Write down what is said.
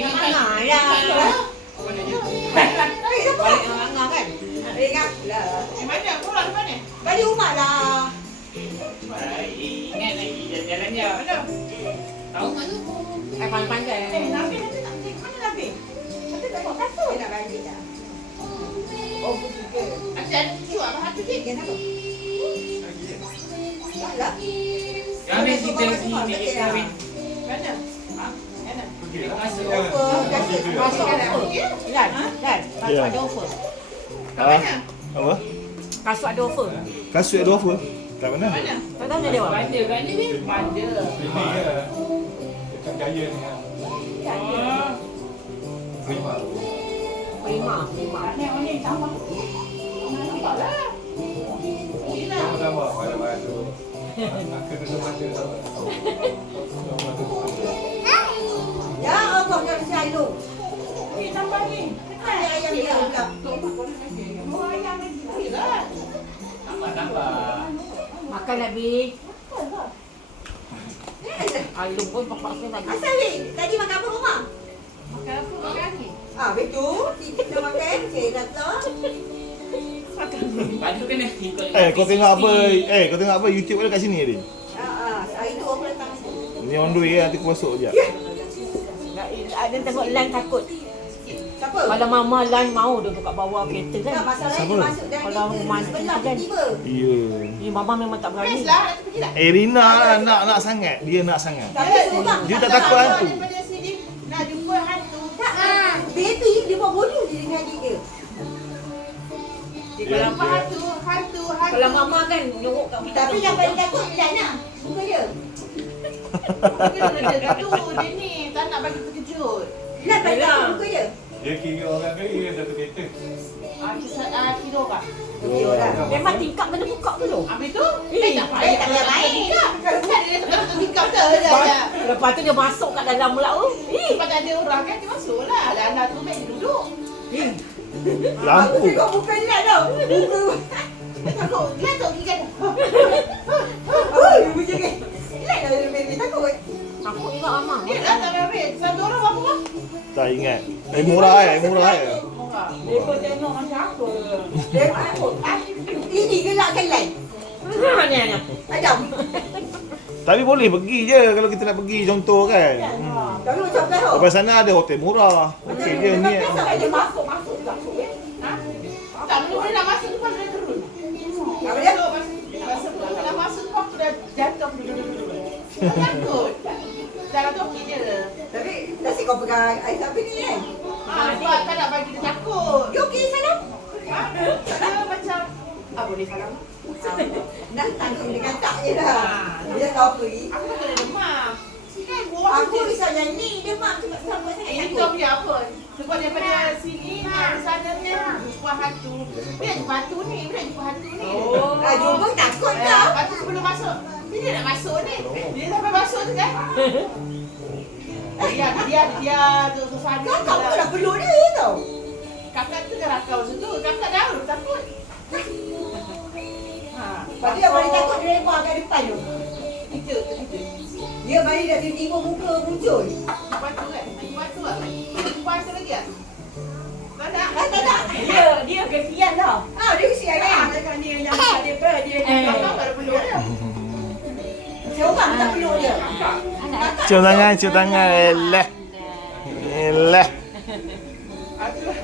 Ngah ya. Balik ngah kan? Ingat lah. Di mana? Pulang di mana? Balik rumah lah. Baik, ingat lagi jalan-jalannya. Mana? Tahu mak tu? Pandai-pandai. Nabi nanti tak pergi. Mana Nabi? Nanti tak buat kasut. Dia nak balik dah. Oh, betul ke? Nanti ada cucu apa hati dia? Dia nak apa? Tak lah. Kahwin kita ni dia kahwin. Mana? Ha? Mana? Masuk. Masuk offer. Kan? Kasut ada offer. Kat mana? Apa? Kasut ada offer. Kasut ada offer? Kat mana? Mana? Tak tahu dia buat. Banda kat ni. Banda. Ini ya. Dekat Jaya ni kan. Oh. Prima. Prima. Ni sama. Nampak lah. Gila. Sama-sama pada tu. Kena semata sama. Ya, Allah jangan selalu. Ni tambah ni. Ayam dia pula. Oh, ayam lagi. Gila. Tambah. Makan Nabi. Alung pun paksa lagi. Asal ni? Tadi makan apa rumah? Makan apa? Makan ni. Ah, betul. Siti dah makan. Saya datang. Baju kena ikut. Kau tengok apa? Kau tengok apa? YouTube ada kat sini tadi. Hari tu orang datang. Ni on the way nanti aku masuk je. Ada tengok Lan takut. Siapa? Kalau mama Lan mau duduk kat bawah kereta kan. Tak, masalahnya Siapa? dia masuk dalam Kalau kereta. rumah Sebelah kan. tiba. Ya. Mama memang tak berani. Best lah. Nak pergi tak? Rina lah nak sangat. Dia nak sangat. Tapi seorang Dia tak takut hantu. Daripada sini nak jumpa hantu. Tak. Baby dia buat bodoh je dengan adik dia. Kalau apa hantu. Kalau mama kan nyuruk kat kita. Tapi yang paling takut Lan lah. Bukan dia. Dia ni tak nak bagi terkejut. Lan paling takut bukan dia. Dia kira orang ke dia satu kereta. Kira orang. Dia orang. Memang tingkap kena buka dulu. Habis tu? Tak payah baik. Bukan dia tak tingkap tu. Lepas tu dia masuk kat dalam pula tu. Lepas ada orang kan dia masuk lah. Anak tu baik dia duduk. Lampu. Aku tengok bukan Lan tau. Takut. Dia tak pergi kan. Oh, bunyi ni. Lan dah baby takut. Takut juga mama. Dia dah tak habis. Satu orang berapa bang? Tak ingat. Murah Murah. Dia pun tengok macam apa. Dia takut. Ini gelakkan Lan. Mana? Adam. Tapi boleh pergi je kalau kita nak pergi contoh kan. Tapi macam best tau. Lepas sana ada hotel murah. Okey je ni. Dia masuk takut ya. Tak boleh nak masuk tu pun dia turun. Apa dia? Masuk tu nak masuk tu aku dah jatuh duduk. Takut. Jangan tu okey je. Tapi nasi kau pegang air sapi ni kan? Sebab tak nak bagi dia takut. Dia okey salam? Dia macam boleh salam. Dah takut dengan tak je dah. Dia tahu apa ni. Aku tak boleh demam. Kan Aku misalnya ni dia mak cuma sampai sangat itu takut. dia apa? Sebab daripada sini nak sana ni jumpa hantu. Bila jumpa hantu ni, Jumpa takut dah. Lepas tu sebelum masuk, bila nak masuk ni? Dia sampai masuk tu kan? Dia tu susah. Kakak pun dah peluk dia tau. Kakak tu kan rakau situ. Kakak dah takut. Lepas tu yang paling takut dia lebar kat depan tu. Itu. Dia balik dah tiba-tiba muka muncul. Lepas tu kan? Lepas tu lagi tak? Tak ada. Dia kesian dah. Dia kesian kan? Dia yang dia. Kakak tak ada peluk dia. Seorang tak peluk dia. Cium tangan. Elah. Aduh.